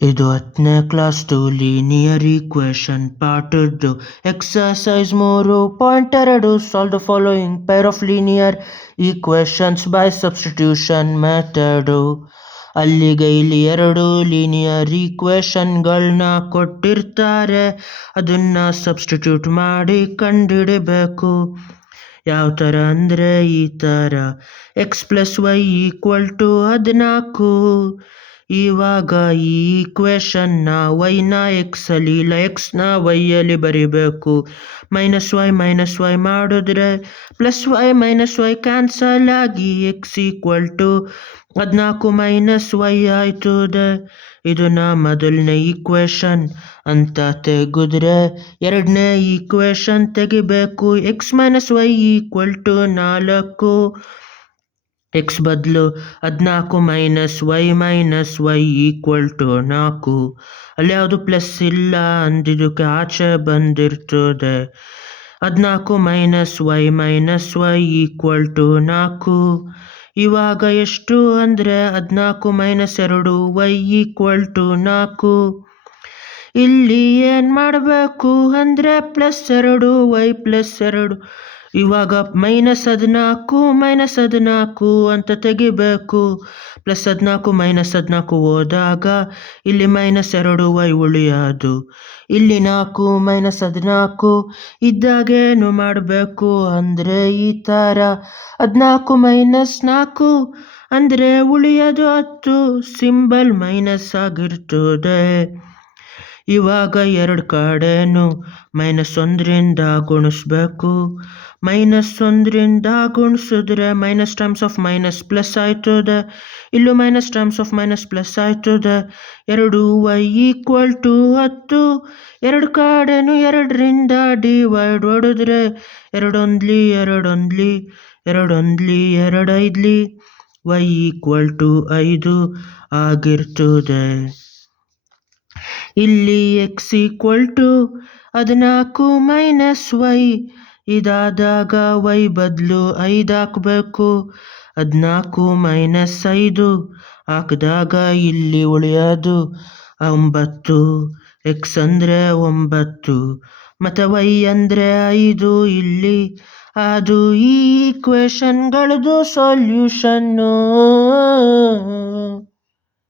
ಇದು 10ನೇ ಕ್ಲಾಸ್ದು ಲೀನಿಯರ್ ಈಕ್ವೇಷನ್ ಪಾಠದ್ದು exercise 3.2 solve the following pair of linear equations by substitution method. ಅಲ್ಲಿಗೆ ಇಲ್ಲಿ 2 ಲೀನಿಯರ್ ಈಕ್ವೇಷನ್ಗಳನ್ನ ಕೊಟ್ಟಿರ್ತಾರೆ, ಅದನ್ನ ಸಬ್ಸ್ಟಿಟ್ಯೂಟ್ ಮಾಡಿ ಕಂಡುಹಿಡಿಬೇಕು. ಯಾವ ಥರ ಅಂದರೆ ಈ ಥರ x + y = 14. ಇವಾಗ ಈ ಈಕ್ವೇಷನ್ನ y ನ x ಅಲ್ಲಿ ಇಲ್ಲ x ನ y ಅಲ್ಲಿ ಬರಿಬೇಕು. -y ಮಾಡಿದ್ರೆ +y -y ಕ್ಯಾನ್ಸಲ್ ಆಗಿ x = 14 - y ಆಯ್ತದೆ. ಇದನ್ನ ಮೊದಲನೇ ಈಕ್ವೇಷನ್ ಅಂತ ತೆಗೆದ್ರೆ ಎರಡನೇ ಈಕ್ವೇಷನ್ ತೆಗಿಬೇಕು. x - y = 4. x ಬದಲು 14 - y = 4. ಅಲ್ಲಿ ಯಾವುದು ಪ್ಲಸ್ ಇಲ್ಲ ಅಂದಿದ್ದಕ್ಕೆ ಆಚೆ ಬಂದಿರ್ತದೆ. 14 - y = 4. ಇವಾಗ ಎಷ್ಟು ಅಂದರೆ 14 - 2 y = 4. ಇಲ್ಲಿ ಏನು ಮಾಡಬೇಕು ಅಂದರೆ +2 y +2. ಇವಾಗ -14 ಅಂತ ತೆಗಿಬೇಕು. +14 - 14 ಹೋದಾಗ ಇಲ್ಲಿ -2y ಉಳಿಯೋದು. ಇಲ್ಲಿ 4 - 14 ಇದ್ದಾಗೇನು ಮಾಡಬೇಕು ಅಂದರೆ ಈ ಥರ 14 - 4 ಅಂದರೆ ಉಳಿಯೋದು 10, ಸಿಂಬಲ್ ಮೈನಸ್ ಆಗಿರ್ತದೆ. ಇವಾಗ ಎರಡು ಕಡೆನೂ -1ರಿಂದ ಗುಣಿಸ್ಬೇಕು. -1ರಿಂದ ಗುಣಿಸಿದ್ರೆ minus terms of minus plus ಆಯ್ತದೆ. ಇಲ್ಲೂ minus terms of minus plus ಆಯ್ತದೆ. 2y = 10. ಎರಡು ಕಡೆನೂ 2ರಿಂದ ಡಿವೈಡ್ ಹೊಡೆದ್ರೆ 2 1 2 1 2 1 2 5 y = 5 ಆಗಿರ್ತದೆ. ಇಲ್ಲಿ x = 14 - y. ಇದಾದಾಗ y ಬದಲು 5 ಹಾಕಬೇಕು. 14 - 5 ಹಾಕಿದಾಗ ಇಲ್ಲಿ ಉಳಿಯೋದು 9. x ಅಂದರೆ 9 ಮತ್ತು y ಅಂದರೆ 5 ಇಲ್ಲಿ. ಅದು ಈ ಈಕ್ವೇಷನ್ಗಳದ್ದು ಸೊಲ್ಯೂಷನ್ನು.